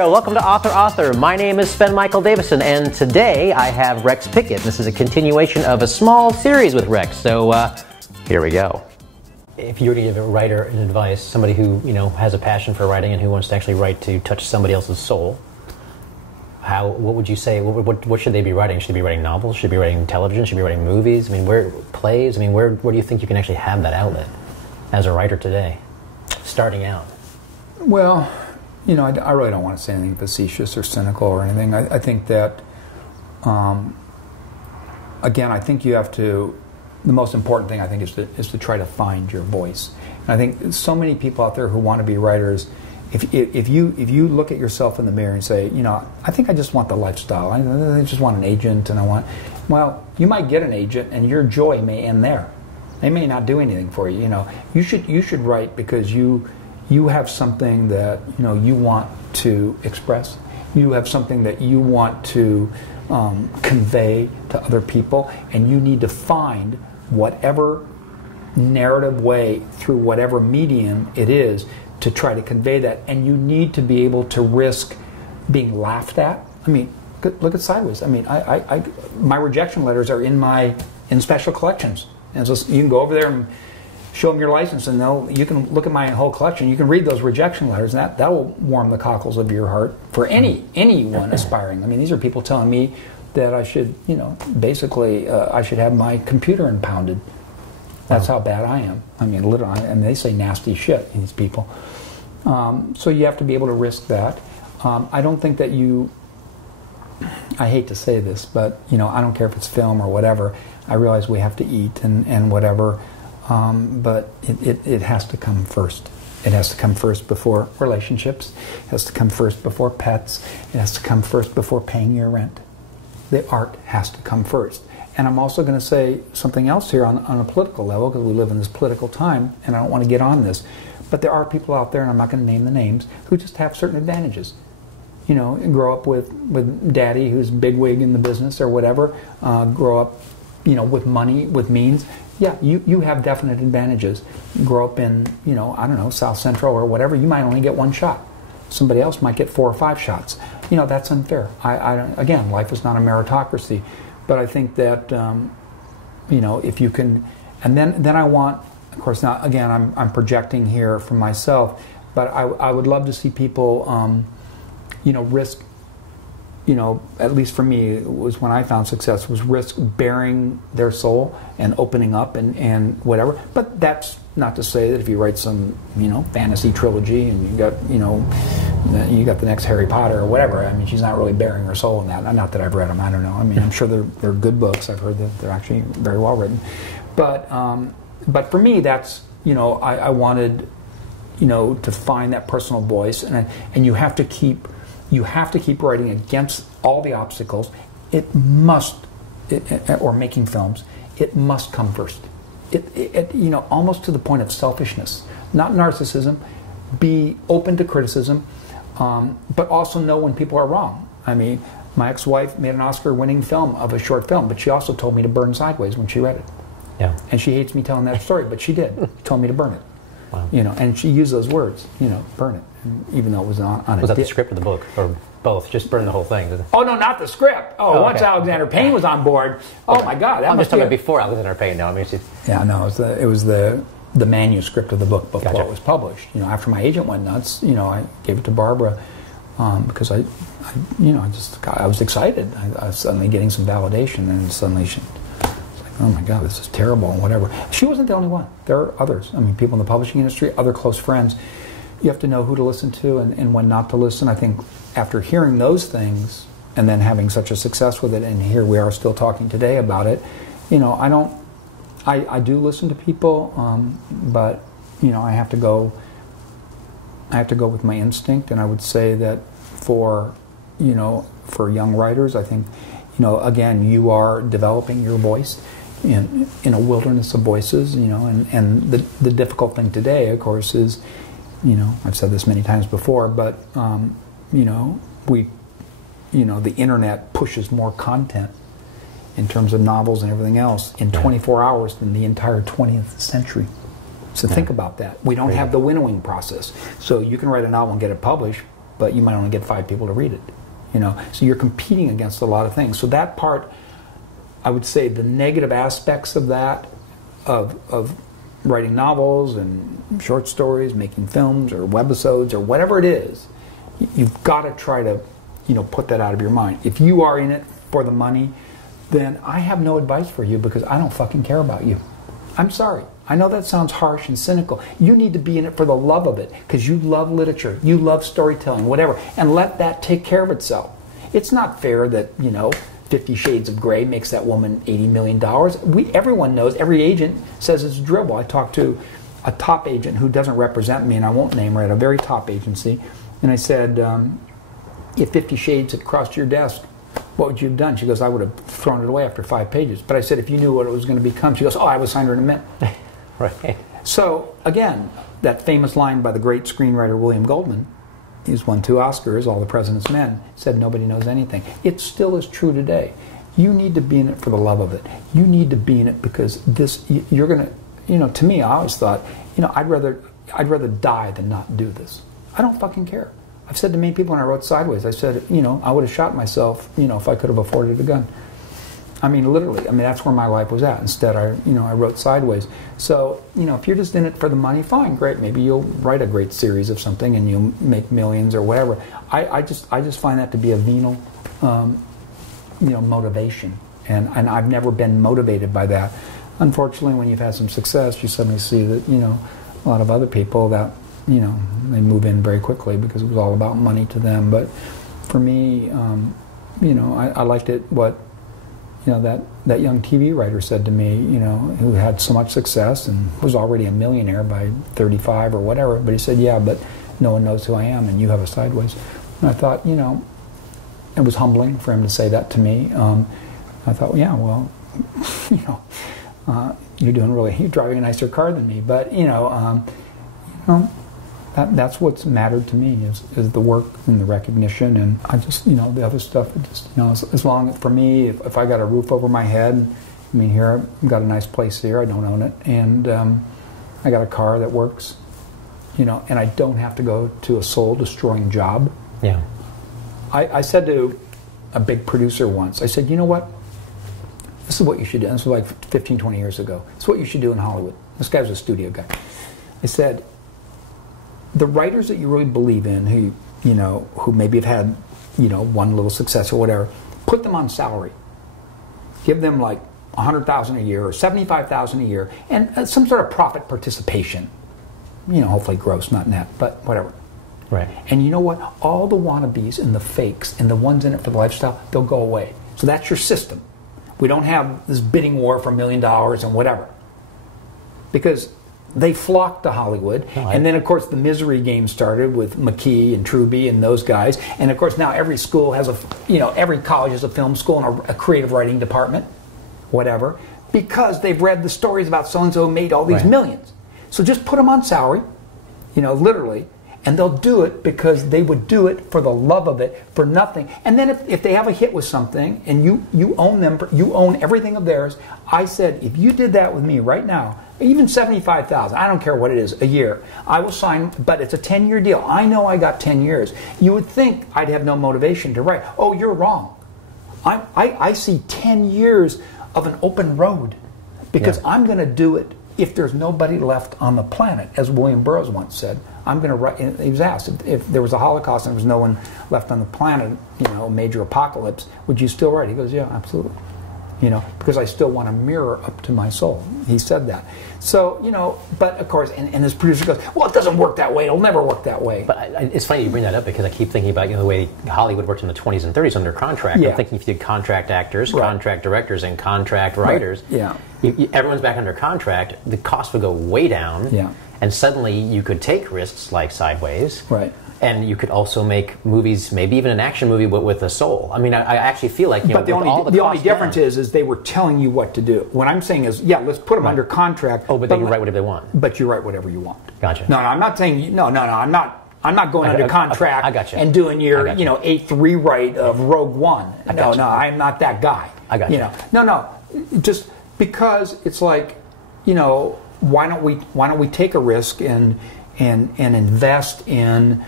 there, welcome to Author. My name is Sven Michael Davison, and today I have Rex Pickett. This is a continuation of a small series with Rex, so here we go. If you were to give a writer an advice, somebody who has a passion for writing and who wants to actually write to touch somebody else's soul, what would you say? What should they be writing? Should they be writing novels? Should they be writing television? Should they be writing movies? I mean, plays? I mean, where do you think you can actually have that outlet as a writer today, starting out? Well, I really don't want to say anything facetious or cynical or anything. I think that, again, I think you have to. The most important thing I think is to try to find your voice. And I think so many people out there who want to be writers. If you look at yourself in the mirror and say, I think I just want the lifestyle. I just want an agent, and well, you might get an agent, and your joy may end there. They may not do anything for you. You should write because you have something that you want to express. You have something that you want to convey to other people, and you need to find whatever narrative way through whatever medium it is to try to convey that. And you need to be able to risk being laughed at. I mean, look at Sideways. I mean, my rejection letters are in special collections, and so you can go over there and show them your license, and you can look at my whole collection. You can read those rejection letters, and that will warm the cockles of your heart for anyone aspiring. I mean, these are people telling me that I should, basically, I should have my computer impounded. That's how bad I am. I mean, literally, and they say nasty shit, these people. So you have to be able to risk that. I don't think that I hate to say this, but, I don't care if it's film or whatever. I realize we have to eat and whatever. But it has to come first. It has to come first before relationships. It has to come first before pets. It has to come first before paying your rent. The art has to come first. And I'm also going to say something else here on a political level, because we live in this political time, and I don't want to get on this. But there are people out there, and I'm not going to name the names, who just have certain advantages. Grow up with daddy who's bigwig in the business or whatever. Grow up, with money, with means. Yeah, you have definite advantages. Grow up in, I don't know, South Central or whatever, you might only get one shot. Somebody else might get 4 or 5 shots. That's unfair. Again, life is not a meritocracy. But I think that, if you can, and then I want, of course, now, again, I'm projecting here for myself, but I would love to see people, risk, at least for me, it was when I found success, was risk bearing their soul and opening up and whatever. But that's not to say that if you write some, fantasy trilogy and you got the next Harry Potter or whatever, I mean, she's not really bearing her soul in that. Not that I've read them, I don't know. I mean, I'm sure they're good books. I've heard that they're actually very well written. But for me, that's, I wanted, to find that personal voice, and you have to keep writing against all the obstacles. It must, or making films, it must come first. Almost to the point of selfishness, not narcissism. Be open to criticism, but also know when people are wrong. I mean, my ex-wife made an Oscar-winning film of a short film, but she also told me to burn Sideways when she read it. Yeah. And she hates me telling that story, but she did. She told me to burn it. Wow. And she used those words, burn it, even though it was on a... Was that the script of the book, or both? Just burn the whole thing? Oh, no, not the script. Oh, once okay. Alexander Payne was on board, oh my God. I'm just talking about before Alexander Payne, no. I mean, yeah, no, it was the manuscript of the book before it was published. After my agent went nuts, I gave it to Barbara because I was excited. I was suddenly getting some validation, and suddenly she... oh my God, this is terrible and whatever. She wasn't the only one. There are others. I mean, people in the publishing industry, other close friends. You have to know who to listen to and when not to listen. I think after hearing those things and then having such a success with it, and here we are still talking today about it, I do listen to people, but I have to go with my instinct. And I would say that for young writers, I think, again, you are developing your voice in a wilderness of voices, and the difficult thing today, of course, is, I've said this many times before, but the internet pushes more content in terms of novels and everything else in 24 hours than the entire 20th century. So think about that. We don't have the winnowing process. So you can write a novel and get it published, but you might only get 5 people to read it. So you're competing against a lot of things. So that part, I would say, the negative aspects of that, of writing novels and short stories, making films or webisodes or whatever it is, you've got to try to, put that out of your mind. If you are in it for the money, then I have no advice for you, because I don't fucking care about you. I'm sorry. I know that sounds harsh and cynical. You need to be in it for the love of it, because you love literature, you love storytelling, whatever, and let that take care of itself. It's not fair that, 50 Shades of Grey makes that woman $80 million. Everyone knows, every agent says it's dribble. I talked to a top agent who doesn't represent me, and I won't name her, at a very top agency, and I said, if 50 Shades had crossed your desk, what would you have done? She goes, I would have thrown it away after 5 pages. But I said, if you knew what it was going to become, she goes, I would sign her in a minute. Right. So, again, that famous line by the great screenwriter William Goldman, he's won 2 Oscars, All the President's Men, said nobody knows anything. It still is true today. You need to be in it for the love of it. You need to be in it because you're going to, to me, I always thought, I'd rather die than not do this. I don't fucking care. I've said to many people when I wrote Sideways, I said, I would have shot myself, if I could have afforded a gun. I mean, literally. I mean, that's where my life was at. Instead, I wrote Sideways. So, if you're just in it for the money, fine, great. Maybe you'll write a great series of something and you'll make millions or whatever. I just find that to be a venal, motivation. And I've never been motivated by that. Unfortunately, when you've had some success, you suddenly see that, a lot of other people that, they move in very quickly because it was all about money to them. But for me, I liked it what, that young TV writer said to me, who had so much success and was already a millionaire by 35 or whatever. But he said, yeah, but no one knows who I am and you have a Sideways. And I thought, it was humbling for him to say that to me. I thought, yeah, well, you're driving a nicer car than me. But, that's what's mattered to me is the work and the recognition, and I just the other stuff. As long for me, if I got a roof over my head, I mean, here I've got a nice place here. I don't own it, and I got a car that works, and I don't have to go to a soul-destroying job. Yeah. I said to a big producer once, I said, you know what? This is what you should do. And this was like 15, 20 years ago. It's what you should do in Hollywood. This guy was a studio guy. I said, the writers that you really believe in, who maybe have had, one little success or whatever, put them on salary. Give them like $100,000 a year or $75,000 a year, and some sort of profit participation. Hopefully gross, not net, but whatever. Right. And you know what? All the wannabes and the fakes and the ones in it for the lifestyle, they'll go away. So that's your system. We don't have this bidding war for $1 million and whatever. Because they flocked to Hollywood, and then of course the misery game started with McKee and Truby and those guys, and of course now every school has every college has a film school and a creative writing department, whatever, because they've read the stories about so-and-so who made all these millions. So just put them on salary, literally, and they'll do it because they would do it for the love of it, for nothing. And then if they have a hit with something and you own them, you own everything of theirs. I said, if you did that with me right now, even $75,000, I don't care what it is, a year, I will sign, but it's a 10-year deal. I know I got 10 years. You would think I'd have no motivation to write. Oh, you're wrong. I see 10 years of an open road because I'm going to do it if there's nobody left on the planet, as William Burroughs once said. I'm going to write. He was asked if there was a Holocaust and there was no one left on the planet, a major apocalypse, would you still write? He goes, yeah, absolutely. Because I still want to mirror up to my soul. He said that. So, but of course, and his producer goes, well, it doesn't work that way. It'll never work that way. But it's funny you bring that up because I keep thinking about the way Hollywood worked in the 20s and 30s under contract. Yeah. I'm thinking if you did contract actors, contract directors, and contract writers, everyone's back under contract, the cost would go way down. Yeah. And suddenly you could take risks like Sideways. Right. And you could also make movies, maybe even an action movie, but with a soul. I mean, I actually feel like, but the only difference is they were telling you what to do. What I'm saying is, let's put them under contract. Oh, but they can write whatever they want. But you write whatever you want. Gotcha. No, I'm not saying, I'm not going under contract I gotcha. and doing your, 8th rewrite of Rogue One. No, I'm not that guy. I got you. No, just because it's like, why don't we take a risk and and invest in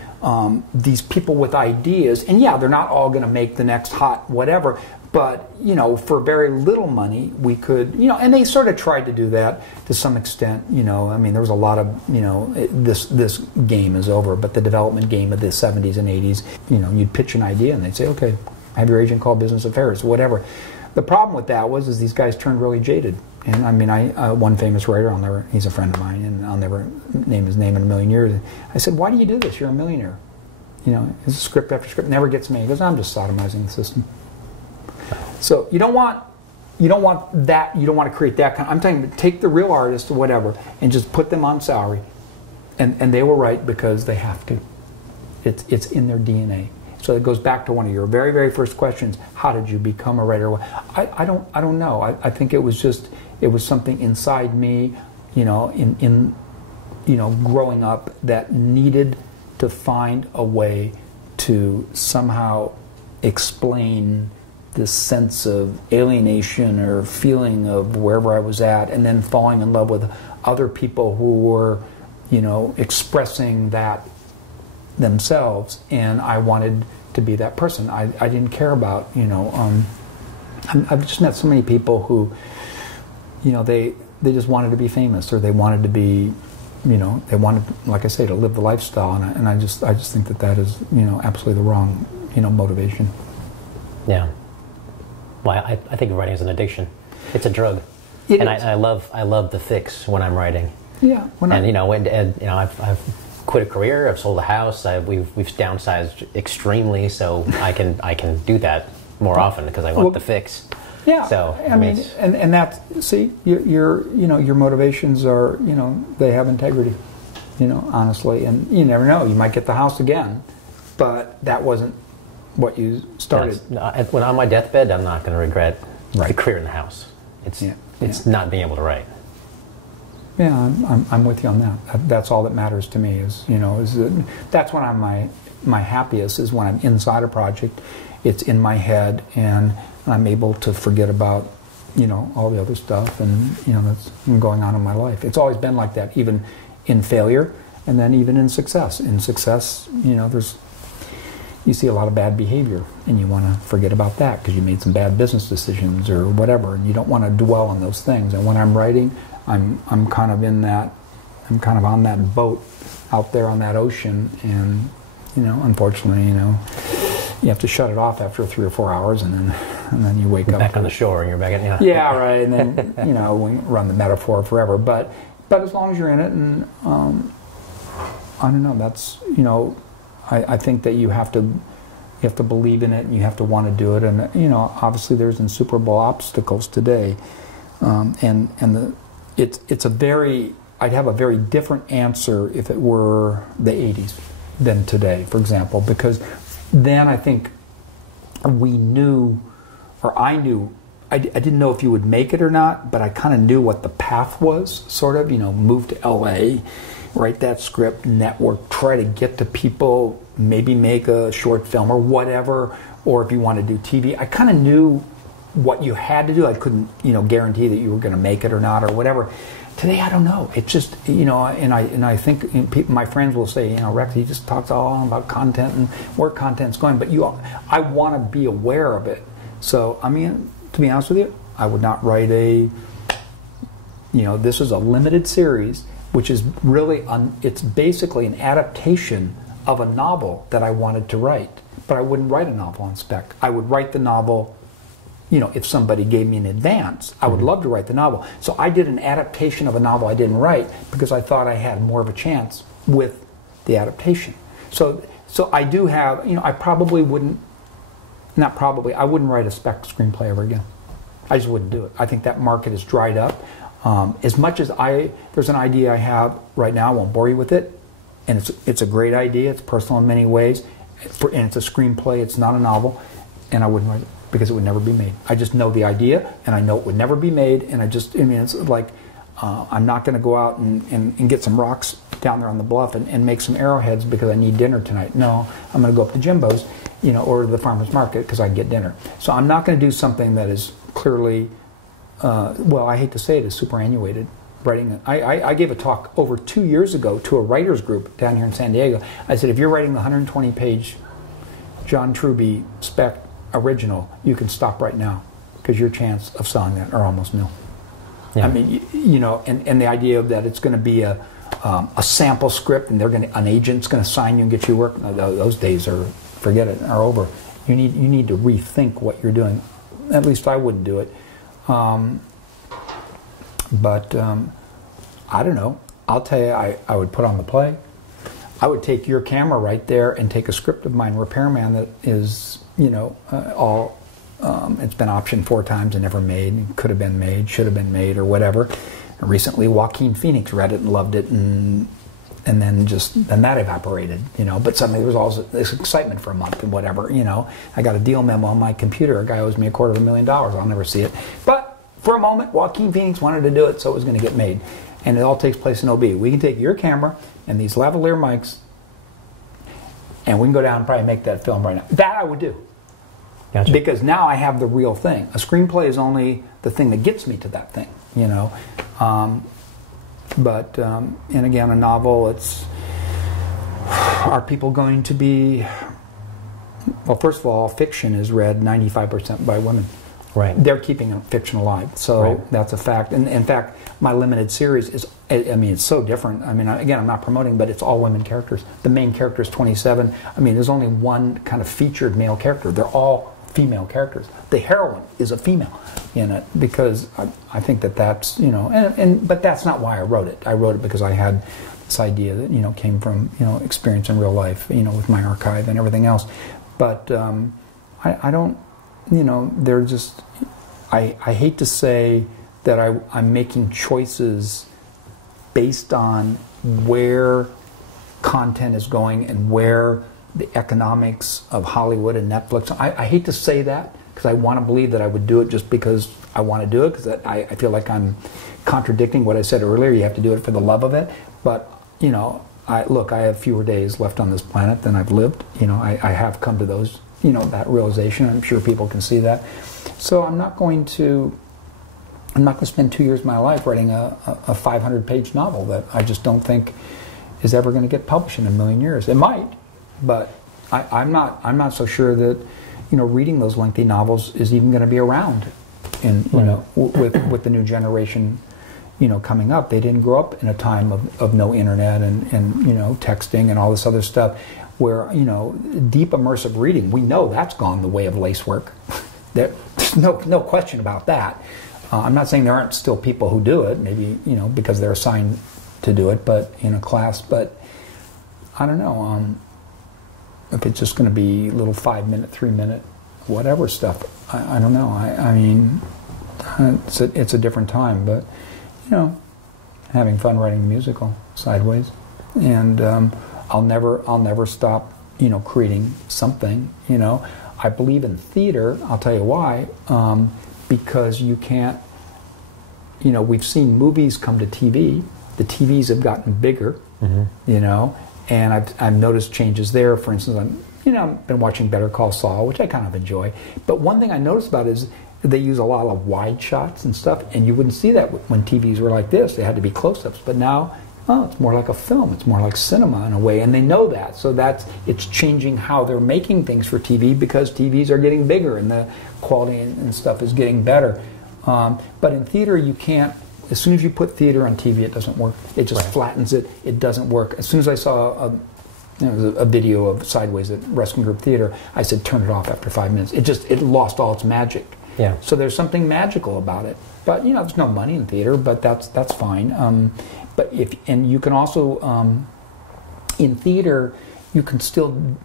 these people with ideas. And yeah, they're not all going to make the next hot whatever, but you know, for very little money, we could, you know, and they sort of tried to do that to some extent. You know, I mean, there was a lot of, you know, this game is over, but the development game of the 70s and 80s, you know, you'd pitch an idea and they'd say, okay, have your agent call business affairs, whatever. The problem with that was these guys turned really jaded. And I mean, one famous writer, he's a friend of mine, and I'll never name his name in a million years. I said, why do you do this? You're a millionaire. You know, it's script after script, never gets me. He goes, I'm just sodomizing the system. So you don't want that. You don't want to create that kind. I'm telling you, take the real artists or whatever and just put them on salary, and they will write because they have to. It's in their DNA. So it goes back to one of your very, very first questions: how did you become a writer? I don't know. I think it was something inside me, you know, in you know, growing up, that needed to find a way to somehow explain this sense of alienation or feeling of wherever I was at, and then falling in love with other people who were, you know, expressing that themselves, and I wanted to be that person. I didn't care about, you know, I've just met so many people who, you know, they just wanted to be famous, or they wanted to be, you know, they wanted, like I say, to live the lifestyle, and I just think that is, you know, absolutely the wrong, you know, motivation. Yeah. Well, I think writing is an addiction. It's a drug. I love the fix when I'm writing. Yeah. You know, I've quit a career. I've sold a house. We've downsized extremely, so I can do that more often because I want the fix. Yeah. So I mean, and that's, see, your you know, your motivations are, you know, they have integrity. You know, honestly, and you never know. You might get the house again, but that wasn't what you started. When on my deathbed, I'm not going to regret Right. the career in the house. It's not being able to write. Yeah, I'm with you on that. That's all that matters to me. Is, you know, that's when I'm my happiest, is when I'm inside a project. It's in my head, and I'm able to forget about, you know, all the other stuff, and you know, that's going on in my life. It's always been like that, even in failure, and then even in success. In success, you know, you see a lot of bad behavior, and you want to forget about that because you made some bad business decisions or whatever, and you don't want to dwell on those things. And when I'm writing, I'm kind of on that boat out there on that ocean, and you know, unfortunately, you know, you have to shut it off after 3 or 4 hours, and then you wake up back on the shore, and you're back at yeah, right. And then, you know, we run the metaphor forever, but as long as you're in it, and I don't know, that's, you know, I think that you have to believe in it, and you have to want to do it, and you know, obviously there's insuperable obstacles today, it's a very, I'd have a very different answer if it were the 80s than today, for example, because then I think we knew, or I knew, I didn't know if you would make it or not, but I kind of knew what the path was, sort of, you know, move to LA, write that script, network, try to get to people, maybe make a short film or whatever, or if you want to do TV. I kind of knew what you had to do. I couldn't, you know, guarantee that you were going to make it or not or whatever. Today, I don't know. It's just, you know, and I think my friends will say, you know, Rex, he just talks all about content and where content's going, but I want to be aware of it. So, I mean, to be honest with you, I would not write you know, this is a limited series, which is really, it's basically an adaptation of a novel that I wanted to write. But I wouldn't write a novel on spec. I would write the novel, you know, if somebody gave me an advance. I would love to write the novel. So I did an adaptation of a novel I didn't write because I thought I had more of a chance with the adaptation. So I do have, you know, I wouldn't write a spec screenplay ever again. I just wouldn't do it. I think that market is dried up. As much as there's an idea I have right now, I won't bore you with it, and it's a great idea, it's personal in many ways, and it's a screenplay, it's not a novel, and I wouldn't write it because it would never be made. I just know the idea, and I know it would never be made, and it's like, I'm not going to go out and get some rocks down there on the bluff and make some arrowheads because I need dinner tonight. No, I'm going to go up to Jimbo's, you know, or the farmer's market because I can get dinner. So I'm not going to do something that is clearly, well, I hate to say it, is superannuated. writing. I gave a talk over 2 years ago to a writers group down here in San Diego. I said, if you're writing the 120-page John Truby spec original, you can stop right now because your chance of selling that are almost nil. Yeah. I mean, you know, and the idea of that it's going to be a sample script and an agent's going to sign you and get you work. Those days are, forget it, are over. You need to rethink what you're doing. At least I wouldn't do it. But I don't know. I'll tell you, I would put on the play. I would take your camera right there and take a script of mine, Repairman, that is, you know, it's been optioned 4 times and never made. Could have been made, should have been made, or whatever. And recently, Joaquin Phoenix read it and loved it, and then that evaporated, you know. But suddenly there was all this excitement for a month and whatever, you know. I got a deal memo on my computer. A guy owes me $250,000. I'll never see it. But for a moment, Joaquin Phoenix wanted to do it, so it was going to get made. And it all takes place in OB. We can take your camera and these lavalier mics, and we can go down and probably make that film right now. That I would do. Gotcha. Because now I have the real thing. A screenplay is only the thing that gets me to that thing, you know. And again, a novel, are people going to be, well, first of all, fiction is read 95% by women. Right. They're keeping fiction alive, so that's a fact. And in fact, my limited series is, I mean, it's so different. I mean, again, I'm not promoting, but it's all women characters. The main character is 27. I mean, there's only one kind of featured male character. They're all female characters. The heroine is a female in it because I think that's, you know, but that's not why I wrote it. I wrote it because I had this idea that, you know, came from, you know, experience in real life, you know, with my archive and everything else. But I don't, you know, they're just, I hate to say that I'm making choices based on where content is going and where the economics of Hollywood and Netflix. I hate to say that because I want to believe that I would do it just because I want to do it, because I feel like I'm contradicting what I said earlier. You have to do it for the love of it. But, you know, I have fewer days left on this planet than I've lived. You know, I have come to those, you know, that realization. I'm sure people can see that. So I'm not going to spend 2 years of my life writing a 500-page novel that I just don't think is ever going to get published in a million years. It might, but I'm not so sure that, you know, reading those lengthy novels is even going to be around in, you know, with the new generation, you know, coming up. They didn't grow up in a time of no internet and you know, texting and all this other stuff, where, you know, deep immersive reading, we know that's gone the way of lacework. There's no question about that. I'm not saying there aren't still people who do it, maybe, you know, because they're assigned to do it, but in a class. But I don't know if it's just going to be little 5-minute, 3-minute, whatever stuff. I don't know. I mean, it's a different time, but, you know, having fun writing the musical Sideways, and I'll never stop, you know, creating something. You know, I believe in theater. I'll tell you why. Because you can't, you know, we've seen movies come to TV. The TVs have gotten bigger, you know, and I've noticed changes there. For instance, I've been watching Better Call Saul, which I kind of enjoy. But one thing I noticed about it is they use a lot of wide shots and stuff, and you wouldn't see that when TVs were like this. They had to be close-ups. But now, it's more like a film. It's more like cinema in a way, and they know that. So it's changing how they're making things for TV, because TVs are getting bigger and the quality and stuff is getting better. But in theater, you can't. As soon as you put theater on TV, it doesn't work. It just flattens it. It doesn't work. As soon as I saw a video of Sideways at Rescue Group Theater, I said, turn it off after 5 minutes. It lost all its magic. Yeah. So there's something magical about it. But, you know, there's no money in theater, but that's fine. But you can also, in theater, you can still,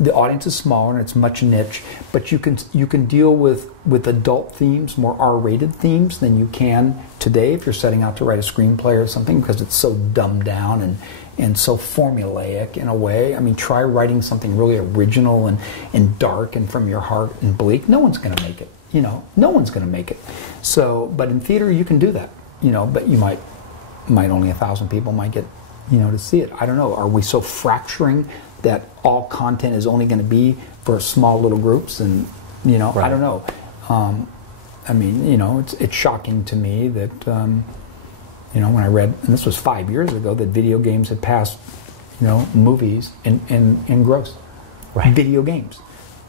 the audience is smaller and it's much niche, but you can deal with adult themes, more R-rated themes than you can today if you're setting out to write a screenplay or something, because it's so dumbed down and so formulaic in a way. I mean, try writing something really original and dark and from your heart and bleak. No one's going to make it. You know, no one's going to make it. So, but in theater you can do that. You know, but you might only 1,000 people might get, you know, to see it. I don't know. Are we so fracturing that all content is only going to be for small little groups? And, you know, I don't know. I mean, you know, it's shocking to me that You know, when I read, and this was 5 years ago, that video games had passed, you know, movies in gross. Right. Video games.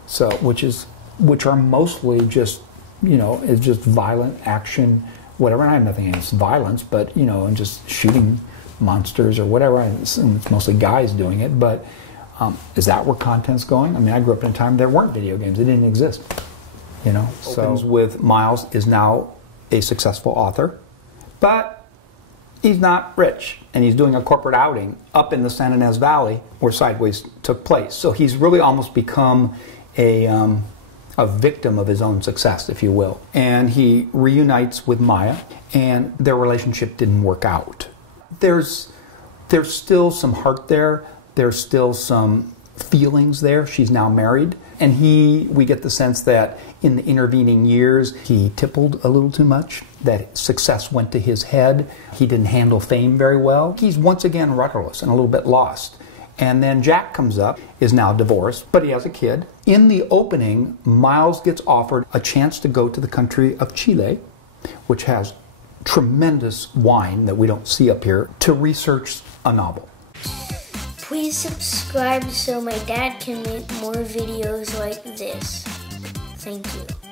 So, which are mostly just, you know, it's just violent action, whatever. And I have nothing against violence, but, you know, and just shooting monsters or whatever. And it's mostly guys doing it. But is that where content's going? I mean, I grew up in a time there weren't video games. They didn't exist. You know, so with Miles is now a successful author, but he's not rich, and he's doing a corporate outing up in the San Ynez Valley where Sideways took place. So he's really almost become a victim of his own success, if you will. And he reunites with Maya, and their relationship didn't work out. There's still some heart there. There's still some feelings there. She's now married, and we get the sense that in the intervening years he tippled a little too much, that success went to his head. He didn't handle fame very well. He's once again rudderless and a little bit lost. And then Jack comes up, is now divorced, but he has a kid. In the opening, Miles gets offered a chance to go to the country of Chile, which has tremendous wine that we don't see up here, to research a novel. Please subscribe so my dad can make more videos like this. Thank you.